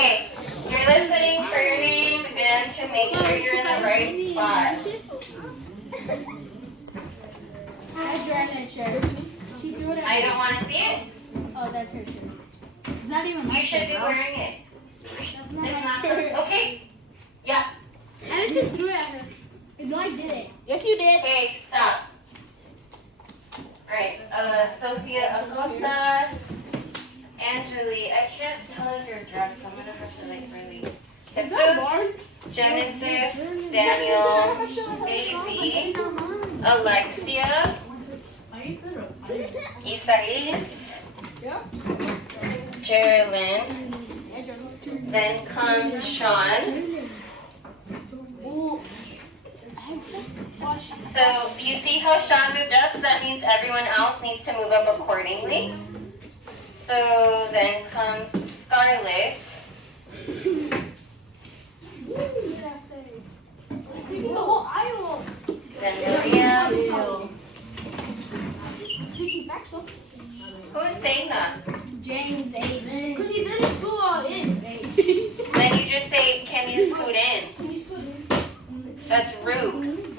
Okay, you're listening for your name and to make sure you're in the right spot. I don't want to see it. Oh, that's her shirt. It's not even my You should be shirt, wearing it. That's not my shirt. Okay. Yeah. I just threw it at her. No, I didn't. Yes, you did. Okay, stop. Alright, Sophia Acosta, Angeli. I can't tell if you're dressed, so I'm gonna have to like really. Jesus, Genesis, Daniel, Daisy, Alexia, Isais, Geraldine. Then comes Sean. So you see how Sean moved up? So that means everyone else needs to move up accordingly. So then comes Scarlett. Then Maria. Who's saying that? James H. Because he didn't scoot all in. Then you just say, can you scoot in? Can you scoot in? That's rude.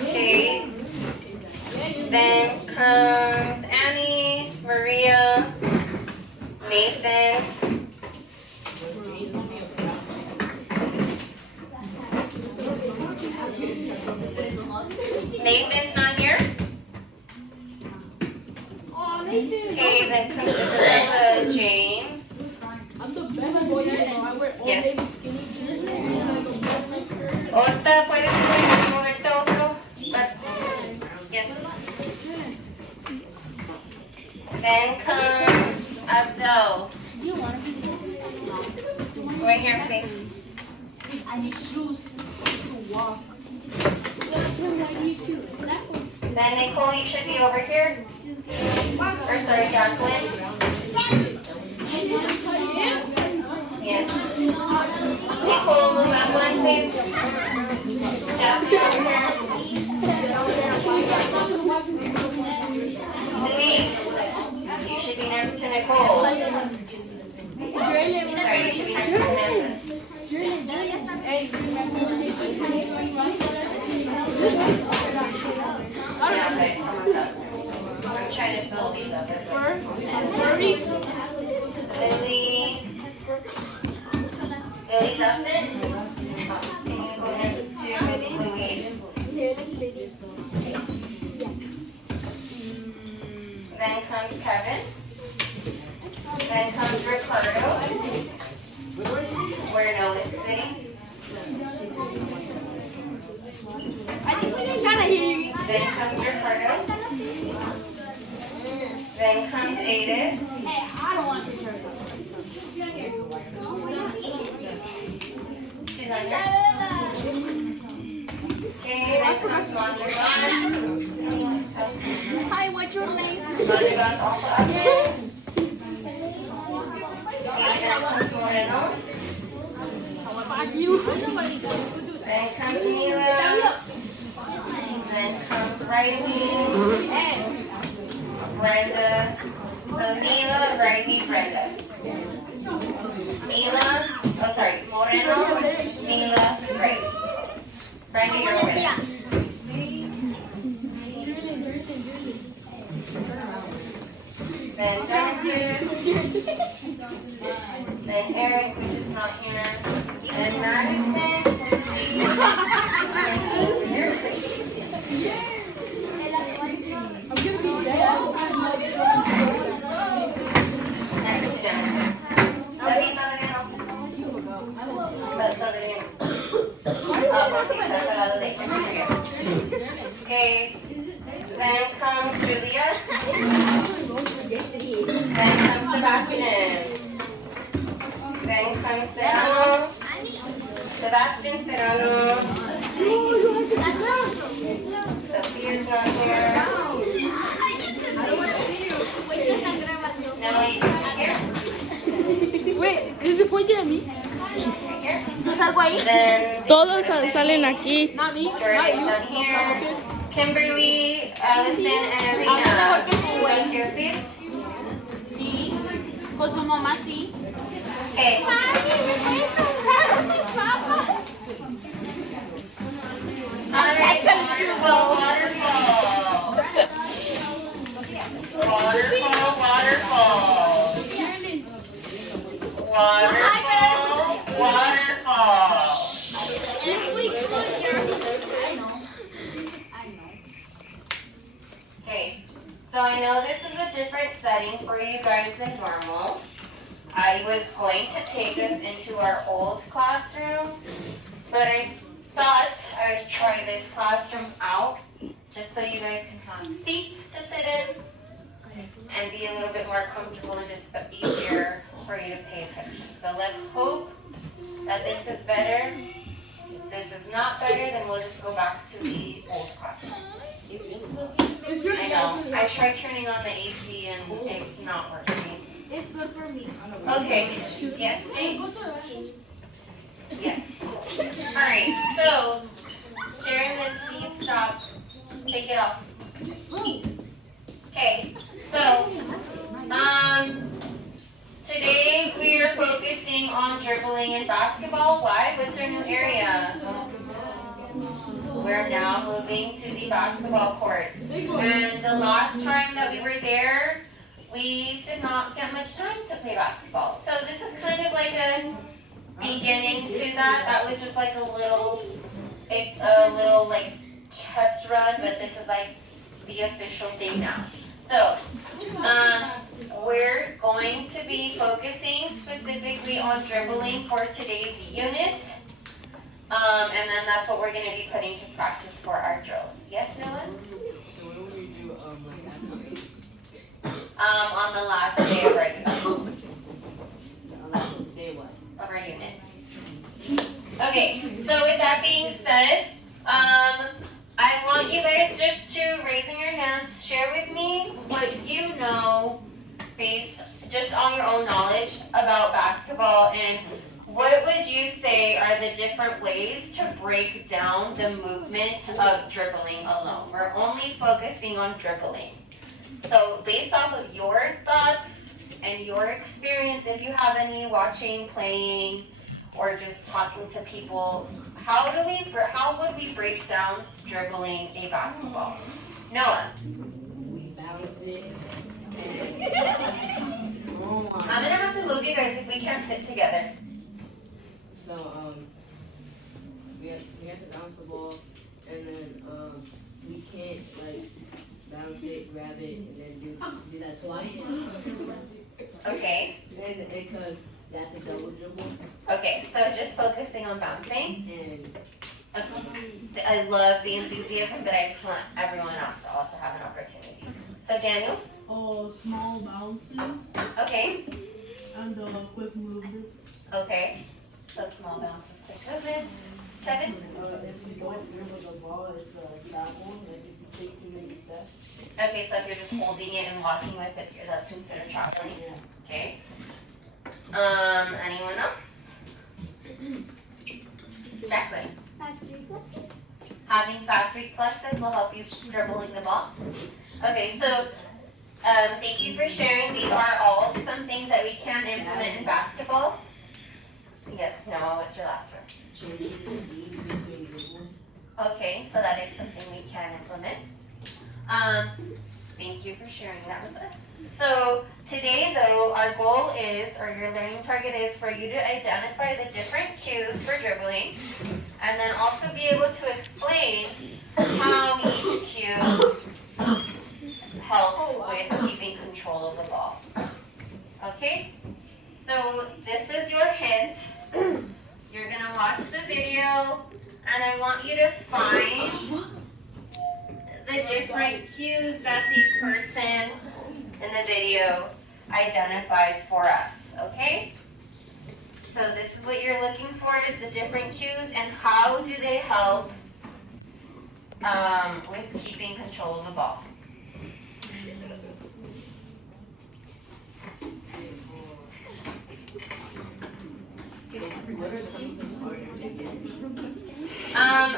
Okay. Then comes Annie, Maria, Nathan. Nathan's not here? Okay, then comes Isabella, James. I'm the best boy ever. I wear all Yes. navy skinny jeans. Ota, ¿puedes moverte otro? Yes. Then comes Abdel. Right here, please. I need shoes to walk. Then Nicole, you should be over here. Or sorry, Jacqueline. Yes. Nicole, move up one, please. Jacqueline over here. Louise, you should be next to Nicole. Sorry, you should be next to Samantha. Yeah, but come on up. I'm trying to fill these up. Lily. Lily Dustin. Can you go next to Louise? Then comes Kevin. Then comes Ricardo. Where Noah is sitting. Then comes Ricardo. Then comes Aiden. She's on here. Okay, then comes Mondrigan. Hi, what's your name? Mondrigan's also up here. Okay, then comes Moreno. Then comes Mila. Then comes Riley. Brenda. So Mila, Riley, Brenda. Mila, oh sorry, Moreno, Mila, Riley. Brenda, you're over there. Then Genesis. Then Eric, which is not here. Then Madison. Okay, then comes Julia. Then comes Sebastian. Then comes Serrano. Sebastian Serrano. Sophia's not here. No, he's not here. Wait, is it pointing at me? Here. ¿No salgo ahí? Then Todos salen aquí. Not me. Not Jordan's you. not No, here. okay. Kimberly, Allison, and Mejor Arena. que tú, güey. Here, please. Sí. mamá sí. Okay. Alright, waterfall, waterfall. Waterfall. Okay, so I know this is a different setting for you guys than normal. I was going to take us into our old classroom, but I thought I would try this classroom out just so you guys can have seats to sit in and be a little bit more comfortable and just easier for you to pay attention. So let's hope that this is better. If this is not better, then we'll just go back to the old classroom. I know. I tried turning on the AC and it's not working. It's good for me. Okay. Yes, James? Yes. Alright, so Sharon, then please stop. Take it off. Okay, so today we are focusing on dribbling and basketball. Why? What's our new area? We're now moving to the basketball courts. And the last time that we were there, we did not get much time to play basketball. So this is kind of like a beginning to that. That was just like a little like test run, but this is like the official thing now. So we're going to be focusing specifically on dribbling for today's unit. And then that's what we're going to be putting to practice for our drills. Yes, Noah? So when will you do what's that? On the last day of our unit. The last day what? Of our unit. Okay, so with that being said, I want you guys just to raising your hands, share with me what you know based just on your own knowledge about basketball, and what would you say are the different ways to break down the movement of dribbling alone? We're only focusing on dribbling. So based off of your thoughts and your experience, if you have any watching, playing, or just talking to people, how would we break down dribbling a basketball? Noah? We balance it. I'm gonna have to move you guys if we can't sit together. So we have to bounce the ball, and then we can't like bounce it, grab it, and then do that twice. Okay. And because that's a double dribble. Okay, so just focusing on bouncing. And Okay. I love the enthusiasm, but I just want everyone else to also have an opportunity. So Daniel? Small bounces Okay. and quick movement. Okay. So small bounces, quick movements. 7? if you don't dribble the ball, it's a tackle. Like if you take too many steps. Okay, so if you're just holding it and walking with it, that's considered traveling. Yeah. Okay. Anyone else? Jacqueline? Having fast reflexes will help you dribbling the ball. Okay, so thank you for sharing. These are all some things that we can implement in basketball. Yes, Noah, what's your last one? Changing the speed between dribbles. Okay, so that is something we can implement. Thank you for sharing that with us. So today though, our goal is, or your learning target is for you to identify the different cues for dribbling, and then also be able to explain how each cue helps with keeping control of the ball. Okay? So this is your hint. You're gonna watch the video, and I want you to find the different cues that the person in the video identifies for us, okay? So this is what you're looking for, is the different cues, and how do they help with keeping control of the ball. What are some of those harder to get?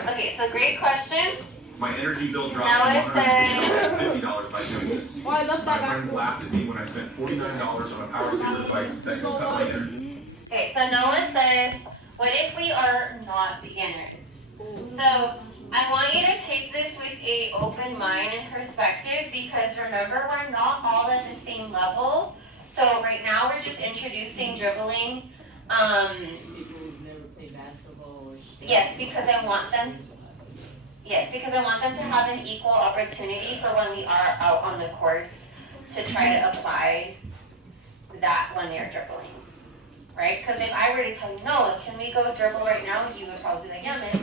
Okay, so great question. My energy bill dropped Now from it says, $150 by doing this. Oh, I love My that friends laughed at me when I spent $49 on a power saver device that can cut my energy. okay, so Noah said, what if we are not beginners? So I want you to take this with a open mind and perspective because remember, we're not all at the same level. So right now we're just introducing dribbling. People who've never played basketball or stuff. Yes, because I want them to have an equal opportunity for when we are out on the courts to try to apply that when they're dribbling, right? Because if I were to tell you, no, can we go dribble right now? You would probably be like, yeah, miss,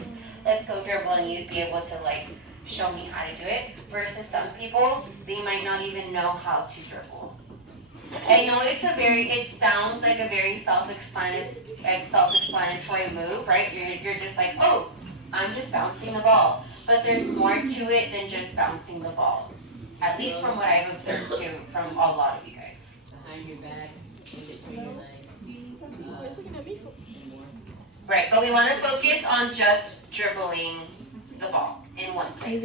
let's go dribble, and you'd be able to like show me how to do it. Versus some people, they might not even know how to dribble. I know it sounds like a very self-explanatory move, right? You're just like, oh, I'm just bouncing the ball. But there's more to it than just bouncing the ball. At least from what I've observed too, from a lot of you guys. Behind your back, in between your legs. Right, but we want to focus on just dribbling the ball in one place.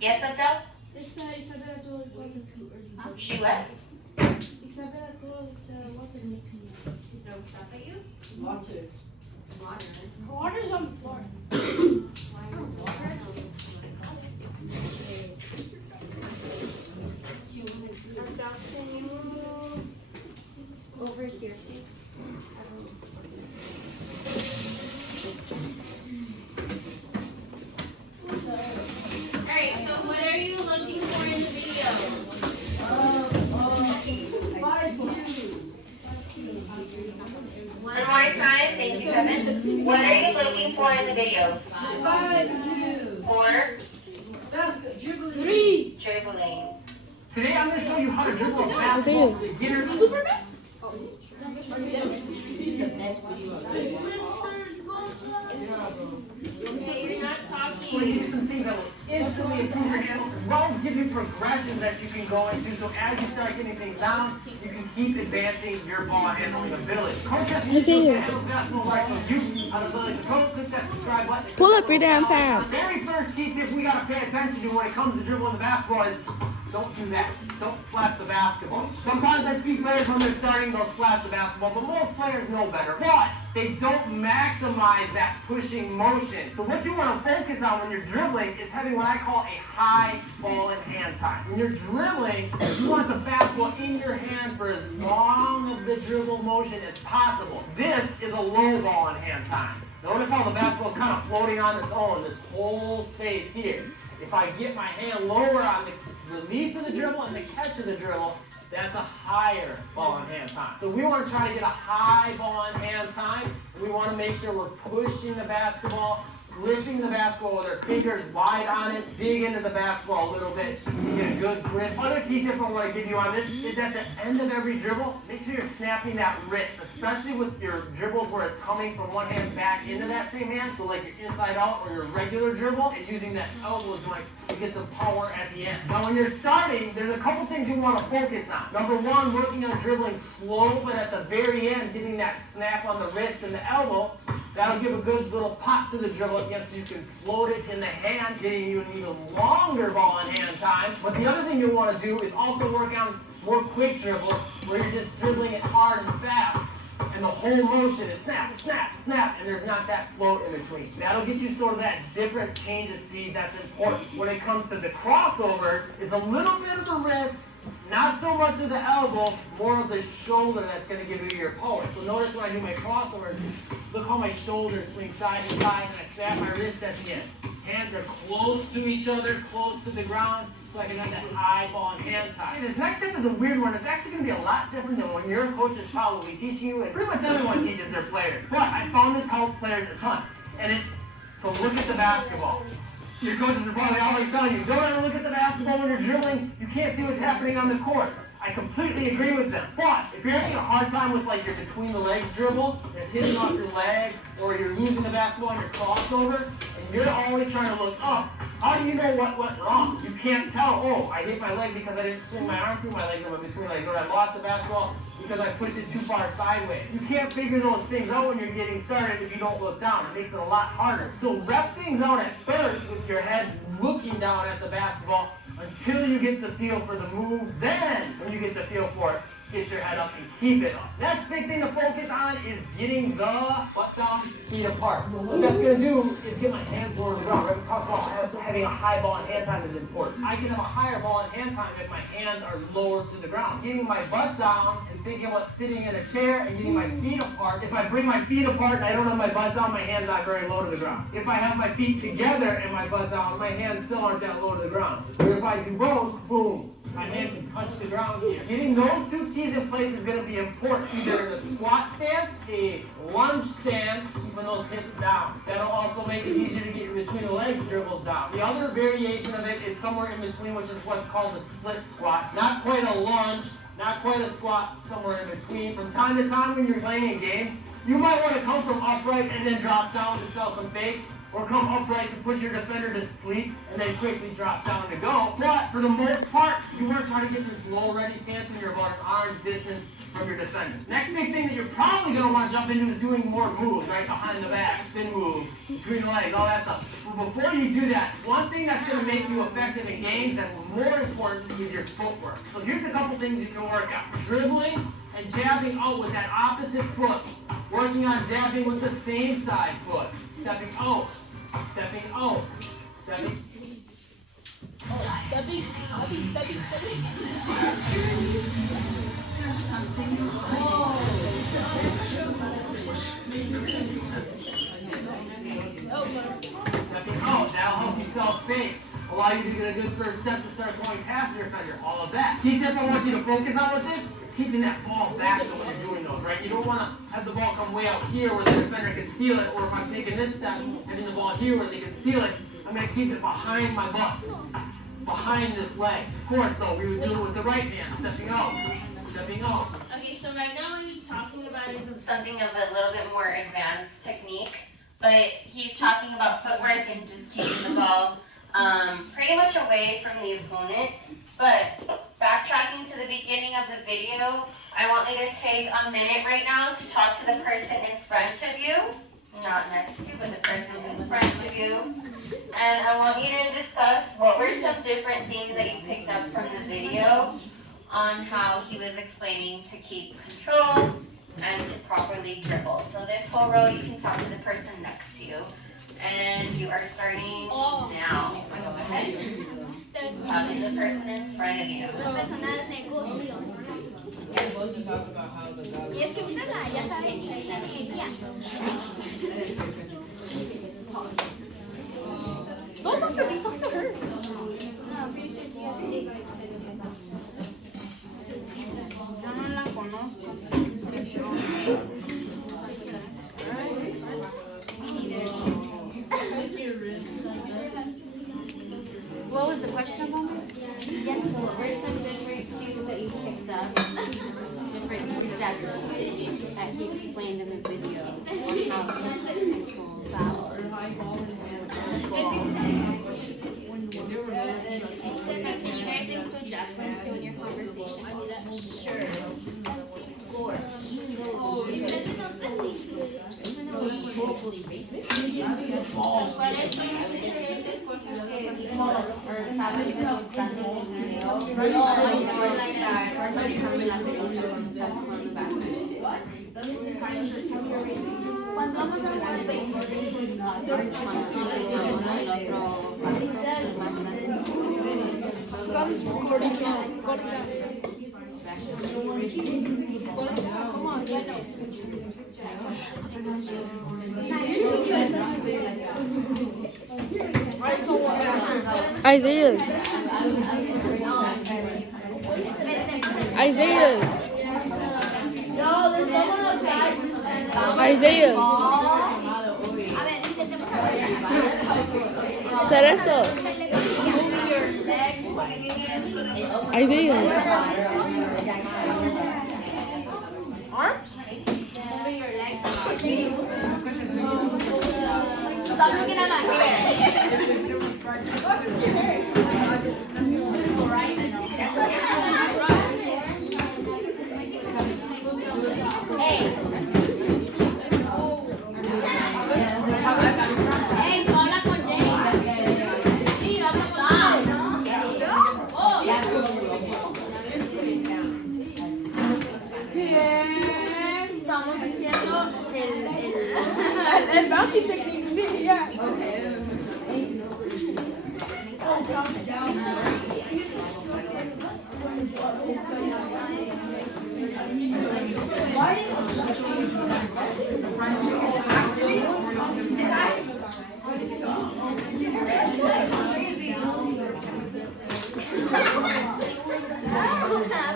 Yes, Abdel? Isabella told it wasn't too early. She what? Isabella told it wasn't Throw stuff at you? Water. Water's on the floor. Over here, Alright, so what are you looking for in the video? One more time, thank you, Kevin. What are you looking for in the videos? 4. Dribbling. Today I'm going to show you how to dribble a basketball for beginners. Okay, you're not So we give you some things that will instantly improve your handles as well as give you progressions that you can go into. So as you start getting things down, you can keep advancing your ball handling ability. Coach has to do basketball right, so you, how to play the coach, click that subscribe button. Pull up your damn pants. The very first key tip we got to pay attention to when it comes to dribbling the basketball is don't do that. Don't slap the basketball. Sometimes I see players when they're starting, they'll slap the basketball, but most players know better. But they don't maximize that pushing motion. So what you want to focus on when you're dribbling is having what I call a high ball in hand time. When you're dribbling, you want the basketball in your hand for as long of the dribble motion as possible. This is a low ball in hand time. Notice how the basketball is kind of floating on its own, this whole space here. If I get my hand lower on the release of the dribble and the catch of the dribble, that's a higher ball in hand time. So we want to try to get a high ball in hand time. We want to make sure we're pushing the basketball, gripping the basketball with our fingers wide on it, dig into the basketball a little bit to get a good grip. Other key tip I want to give you on this is at the end of every dribble, make sure you're snapping that wrist, especially with your dribbles where it's coming from one hand back into that same hand, so like your inside out or your regular dribble, and using that elbow joint to get some power at the end. Now when you're starting, there's a couple things you want to focus on. Number one, working on dribbling slow, but at the very end, getting that snap on the wrist and the elbow. That'll give a good little pop to the dribble again so you can float it in the hand, getting you an even longer ball in hand time. But the other thing you'll want to do is also work on more quick dribbles where you're just dribbling it hard and fast. And the whole motion is snap, snap, snap, and there's not that float in between. That'll get you sort of that different change of speed that's important. When it comes to the crossovers, it's a little bit of the wrist, not so much of the elbow, more of the shoulder that's going to give you your power. So notice when I do my crossovers, look how my shoulders swing side to side, and I snap my wrist at the end. Hands are close to each other, close to the ground, so I can have that high ball in hand time. Okay, this next tip is a weird one. It's actually going to be a lot different than what your coach is probably teaching you, and pretty much everyone teaches their players. But I found this helps players a ton, and it's to look at the basketball. Your coaches are probably always telling you, don't ever look at the basketball when you're dribbling. You can't see what's happening on the court. I completely agree with them. But if you're having a hard time with like your between the legs dribble, and it's hitting off your leg, or you're losing the basketball on your crossover, and you're always trying to look up, How do you know what went wrong? You can't tell, oh, I hit my leg because I didn't swing my arm through my legs and went between legs, or I lost the basketball because I pushed it too far sideways. You can't figure those things out when you're getting started if you don't look down. It makes it a lot harder. So rep things out at first with your head looking down at the basketball until you get the feel for the move. Then, when you get the feel for it, get your head up and keep it up. Next big thing to focus on is getting the butt down, feet apart. What that's going to do is get my hands lower to the ground. Right? We talked about having a high ball and hand time is important. I can have a higher ball and hand time if my hands are lower to the ground. Getting my butt down and thinking about sitting in a chair and getting my feet apart. If I bring my feet apart and I don't have my butt down, my hands are very low to the ground. If I have my feet together and my butt down, my hands still aren't that low to the ground. But if I do both, boom, my hand can touch the ground here. Getting those two keys in place is going to be important, either in a squat stance, a lunge stance, keeping those hips down. That'll also make it easier to get in between the legs dribbles down. The other variation of it is somewhere in between, which is what's called a split squat. Not quite a lunge, not quite a squat, somewhere in between. From time to time when you're playing in games, you might want to come from upright and then drop down to sell some fakes, or come upright to put your defender to sleep and then quickly drop down to go. But for the most part, you want to try to get this low ready stance when you're about an arm's distance from your defender. Next big thing that you're probably going to want to jump into is doing more moves, right? Behind the back, spin move, between the legs, all that stuff. But before you do that, one thing that's going to make you effective in games that's more important is your footwork. So here's a couple things you can work out. Dribbling and jabbing out with that opposite foot. Working on jabbing with the same side foot. Stepping out. Stepping out. Stepping. Stepping out. That'll help you self-face. Allow you to get a good first step to start going past your defender. All of that. Key tip I want you to focus on with this is keeping that ball back when you're doing those, right? You don't want to have the ball come way out here where the defender can steal it, or if I'm taking this step, having the ball here where they can steal it, I'm going to keep it behind my butt, behind this leg. Of course, though, we would do it with the right hand, stepping out, stepping out. Okay, so right now what he's talking about is something of a little bit more advanced technique, but he's talking about footwork and just keeping the ball pretty much away from the opponent. But backtracking to the beginning of the video, I want you to take a minute right now to talk to the person in front of you, not next to you, but the person in front of you. And I want you to discuss what were some different things that you picked up from the video on how he was explaining to keep control and to properly dribble. So this whole row, you can talk to the person next to you. And you are starting now. Go ahead. Talking to the person in front of you. La persona de negocios. We're supposed to talk about how the guy. Y es que mírala, ya sabe, la ingeniería. Don't talk to me, talk to her. No, pretty sure she has to. Yo no la conozco. What was the question about this? Yes, so what were some different cues that you picked up? Different steps that he explained in the video on how to control fouls. Can you guys include Jacqueline too in your conversation? Sure. Four. Oh, you said it on Sunday. Totally basic. ¿Cuáles son las diferentes cosas que dijo o sabes que los están en el video? Like that. First you come in la pelota con stuff on the back. Cuando vamos a hablar de Isaiah. Isaiah. No, there's someone outside. Isaiah. A ver, Hacer eso. Isaiah. Stop looking at my hair. Hey, habla con Jay. Estamos haciendo El bouncy technique, sí, ya.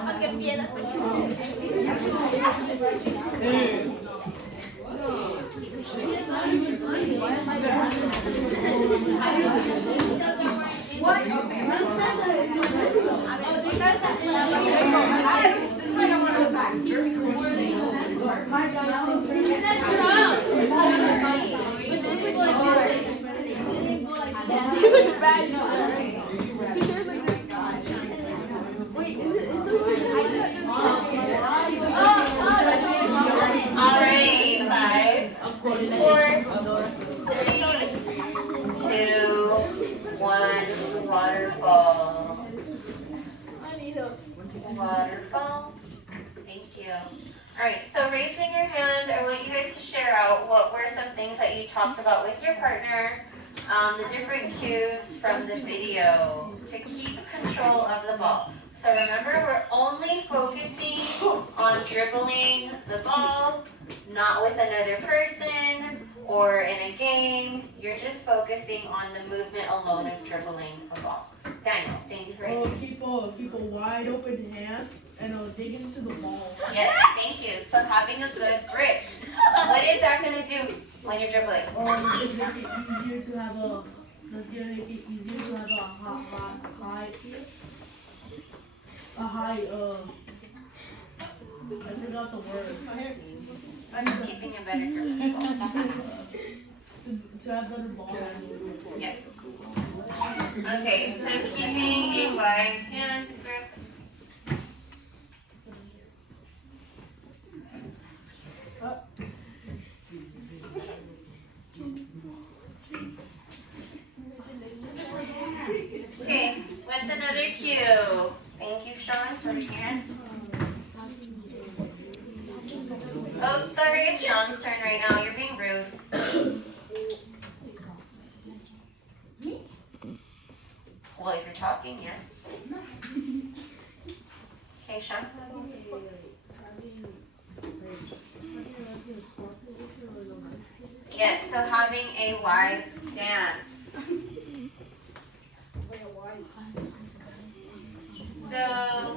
para que pierdas. Alright, 5, 4, 3, 2, 1, waterfall. Waterfall. Thank you. Alright, so raising your hand, I want you guys to share out what were some things that you talked about with your partner, the different cues from the video to keep control of the ball. So remember, we're only focusing on dribbling the ball, not with another person or in a game. You're just focusing on the movement alone of dribbling a ball. Daniel, thanks for Keep a wide open hand and dig into the ball. Yes, thank you. So having a good grip. What is that going to do when you're dribbling? Let's make it easier to have a high I forgot the word. Keeping a better grip. To have better ball. Yes. Okay, so keeping a wide hand grip. Okay, what's another cue? Thank you, Sean, for your hand. Oh, sorry, it's Sean's turn right now. You're being rude. Well, if you're talking, yes. Okay, Sean. Yes, so having a wide stance. So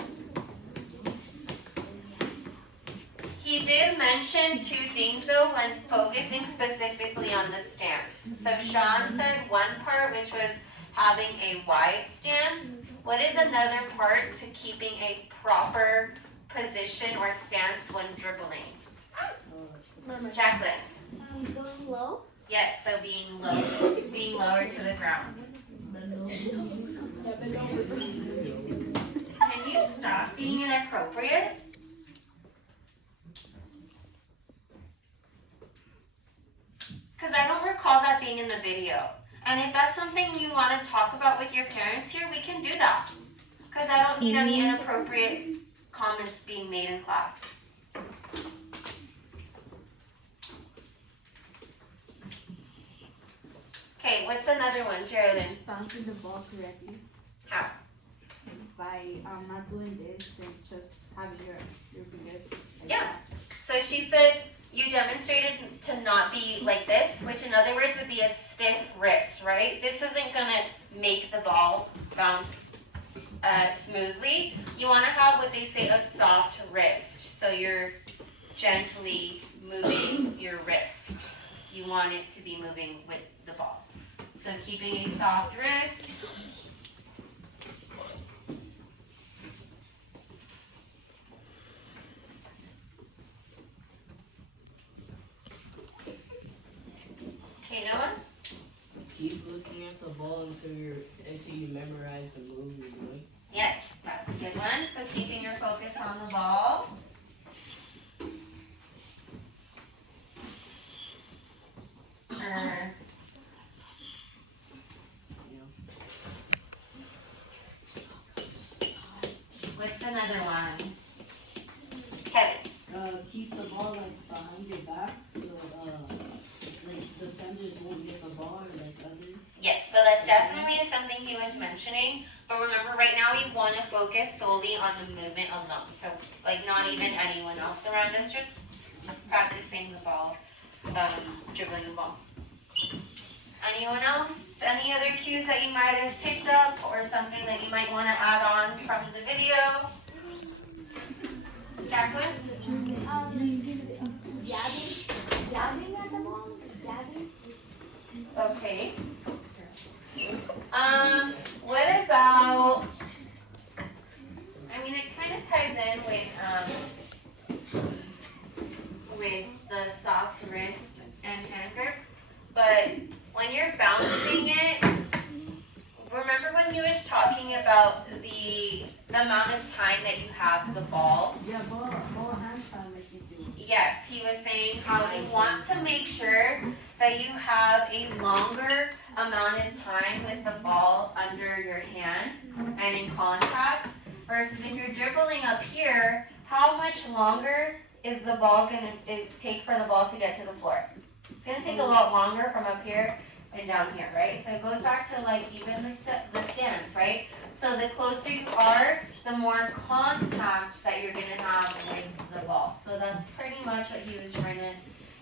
he did mention two things though when focusing specifically on the stance. So Sean said one part which was having a wide stance. What is another part to keeping a proper position or stance when dribbling? Jacqueline. Going low. Yes, so being lower to the ground. Can you stop being inappropriate? Because I don't recall that being in the video. And if that's something you want to talk about with your parents here, we can do that. Because I don't need any inappropriate comments being made in class. Okay, what's another one, Geraldine? Bouncing the ball correctly How? by not doing this and just having your fingers. Like Yeah. that. So she said you demonstrated to not be like this, which in other words would be a stiff wrist, right? This isn't going to make the ball bounce smoothly. You want to have what they say a soft wrist. So you're gently moving your wrist. You want it to be moving with the ball. So keeping a soft wrist. Okay, Noah? Keep looking at the ball until you memorize the move you're doing. Yes, that's a good one. So keeping your focus on the ball. What's another one? Kevin. Keep the ball like behind your back so like defenders won't get the ball or like others. Yes, so that's definitely something he was mentioning. But remember, right now we want to focus solely on the movement alone. So, like, not even anyone else around us, just practicing the ball, dribbling the ball. Anyone else? Any other cues that you might have picked up or something that you might want to add on from the video? Jacqueline? Jabbing at the ball? Jabbing? Okay. What about, I mean, it kind of ties in with the soft wrist and hand grip, but when you're bouncing it, remember when he was talking about the amount of time that you have the ball? Yeah, ball hand time like you do. Yes, he was saying how you want to make sure that you have a longer amount of time with the ball under your hand and in contact versus if you're dribbling up here, how much longer is the ball going to take for the ball to get to the floor? It's going to take a lot longer from up here and down here, right? So it goes back to like even the stance, right? So the closer you are, the more contact that you're going to have with the ball. So that's pretty much what he was trying to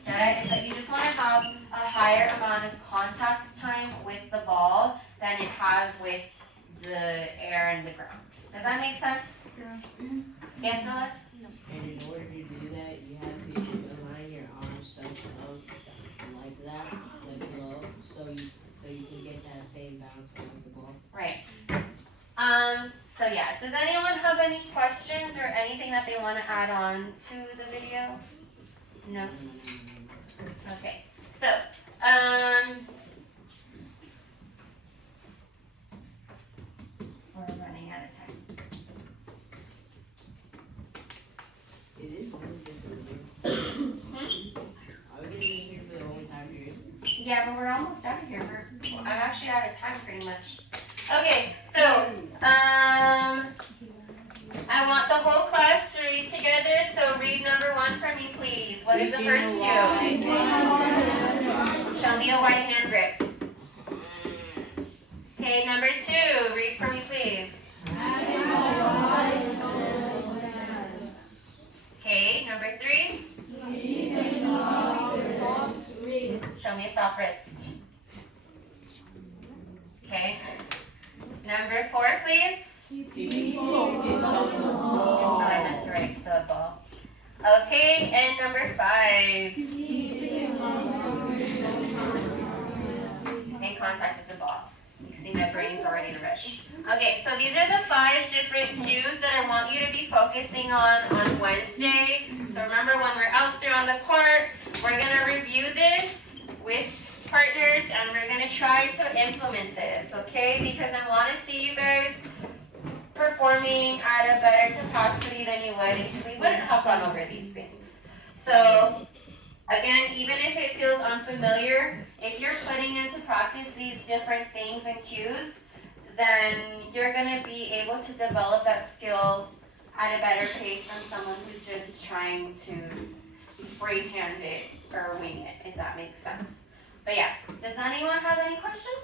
get at, is that you just want to have a higher amount of contact time with the ball than it has with the air and the ground. Does that make sense? Yes, Noah? And in order to do that, you have to align your arms such up like that, like low, so you can get that same bounce with the ball. Right. So yeah, does anyone have any questions or anything that they want to add on to the video? No? Okay. So, we're running out of time. It is really different. Are we gonna be here for the whole entire period? Yeah, but we're almost done here. I'm actually out of time pretty much. Okay, so, I want the whole class to read together, so read number 1 for me, please. What is the first cue? Show me a white hand grip. Okay, number 2, read for me, please. Okay, number 3. Show me a soft wrist. Okay. Number 4, please. Oh, I meant to write the ball. Okay, and number 5. Make contact with the ball. You see my brain's already ready. Okay, so these are the 5 different cues that I want you to be focusing on Wednesday. So remember, when we're out there on the court, we're going to review this with partners and we're going to try to implement this, okay? Because I want to see you guys performing at a better capacity than you would if we wouldn't have gone over these things. So again, even if it feels unfamiliar, if you're putting into practice these different things and cues, then you're going to be able to develop that skill at a better pace than someone who's just trying to freehand it or wing it, if that makes sense. But yeah, does anyone have any questions?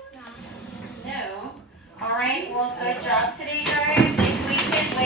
No. All right, well, good job today, guys.